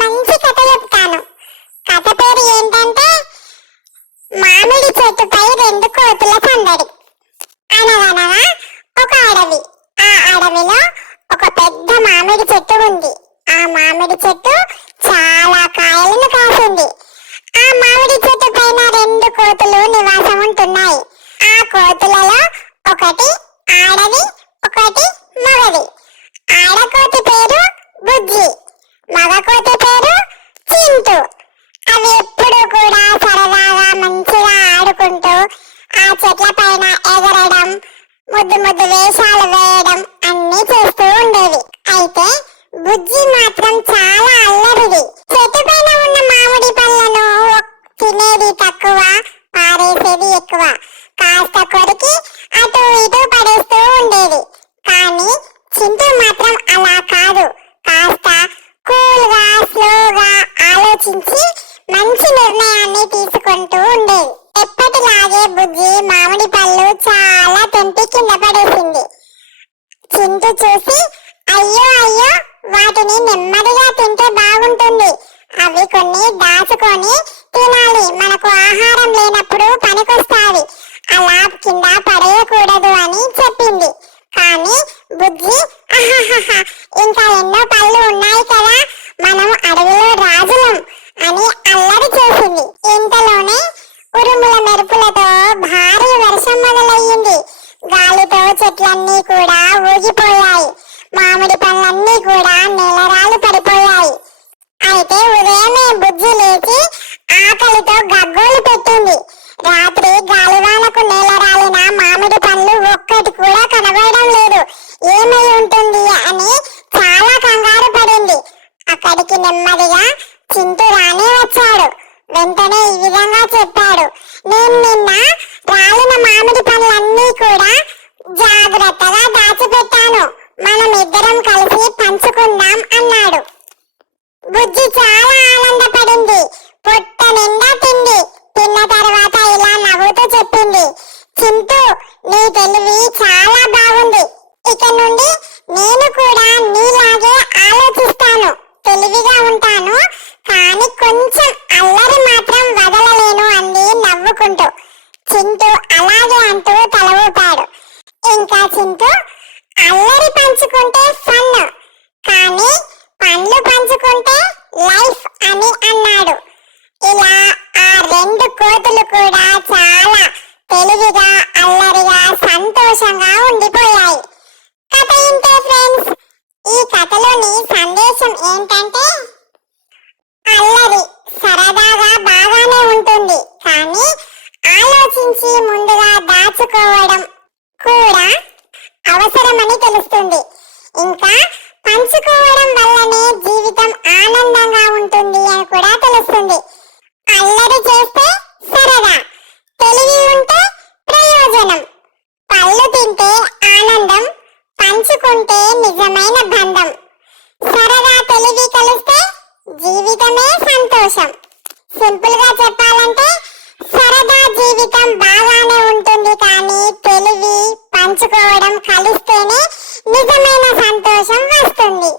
మంచి కథ చెప్తాను. కథ పేరు ఏంటంటే మామిడి చెట్టుపై రెండు కోతుల సందడి. అనగనగా ఒక అడవి. ఆ అడవిలో ఒక పెద్ద మామిడి చెట్టు ఉంది. ఆ మామిడి చెట్టు చాలా కాయలను కాసింది ఆ మామిడి చెట్టు పైన రెండు కోతులు నివాసం ఉంటున్నాయి ఆ కోతులలో ఒకటి ఆడది ఒకటి మగది ఆడకోతి పేరు బుజ్జి మగ కోతి పేరు చింటు అవి ఎప్పుడు కూడా సరదాగా మంచిగా ఆడుకుంటూ ఆ చెట్ల పైన ఎగరడం ముద్దు ముద్దు వేషాలు వేయడం కొన్ని దాచుకొని తినాలి. మనకు ఆహారం లేనప్పుడు పనికొస్తావి అలా కింద పడేయకూడదు అని చెప్పింది. కానీ బుజ్జి ఇంకా ఎన్నో పళ్ళు ఉన్నాయి కదా మనం అడవిలో రాజులం అని అల్లరి చేసింది. ఇంతలోనే ఉరుముల మెరుపులతో భారీ వర్షం మొదలయ్యింది. గాలితో చెట్లన్నీ కూడా ఊగిపోయాయి. మామిడి పళ్ళన్నీ కూడా నేలరాలు పడిపోయాయి. అయితే లేచి ఆకలితో గగ్గోలు పెట్టింది. రాత్రి గాలివానకు నేలరాలిన మామిడి పండ్లు ఒక్కటి కూడా కనబడడం లేదు. ఏమై ఉంటుంది అని చాలా కంగారు పడింది. అక్కడికి నెమ్మదిగా చింటూ రానే వచ్చాడు. వెంటనే ఈ విధంగా చెప్పాడు. నేను నిన్న రాలిన మామిడి పండ్లన్నీ కూడా జాగ్రత్తగా దాచిపెట్టాను. మనం ఇద్దరం కలిసి పంచుకుందాం అన్నాడు. బుజ్జి పొట్ట నిండా తిండి తిన్న తర్వాత ఇలా నవ్వుతూ చెప్పింది. చింటూ నీ తెలివి చాలా బాగుంది. ఇక నుండి నేను కూడా నీలాగే ఆలోచిస్తాను. తెలివిగా ఉంటాను. కానీ కొంచెం అల్లరి మాత్రం వదలలేను అంది నవ్వుకుంటూ. చింటూ అలాగే అంటూ తల ఊపాడు ఇంకా చింటూ అల్లరి పంచుకుంటే ఫన్ కానీ పండ్లు పంచుకుంటే లైఫ్ అని అన్నాడు ఇలా ఆ రెండు కోతులు కూడా చాలా తెలివిగా అల్లరిగా సంతోషంగా ఉండిపోయాయి. కథ ఇంతే ఫ్రెండ్స్? ఈ కథలోని సందేశం ఏంటంటే అల్లరి సరదాగా బాగానే ఉంటుంది కానీ ఆలోచించి ముందుగా దాచుకోవడం కూడా అవసరమని తెలుస్తుంది. ఇంకా పంచుకోవడం అందమైన బంధం. సరదా తెలివి కలిస్తే జీవితమే సంతోషం. సింపుల్గా చెప్పాలంటే సరదా జీవితం బాగానే ఉంటుంది కానీ తెలివి పంచుకోవడం కలిస్తేనే నిజమైన సంతోషం వస్తుంది.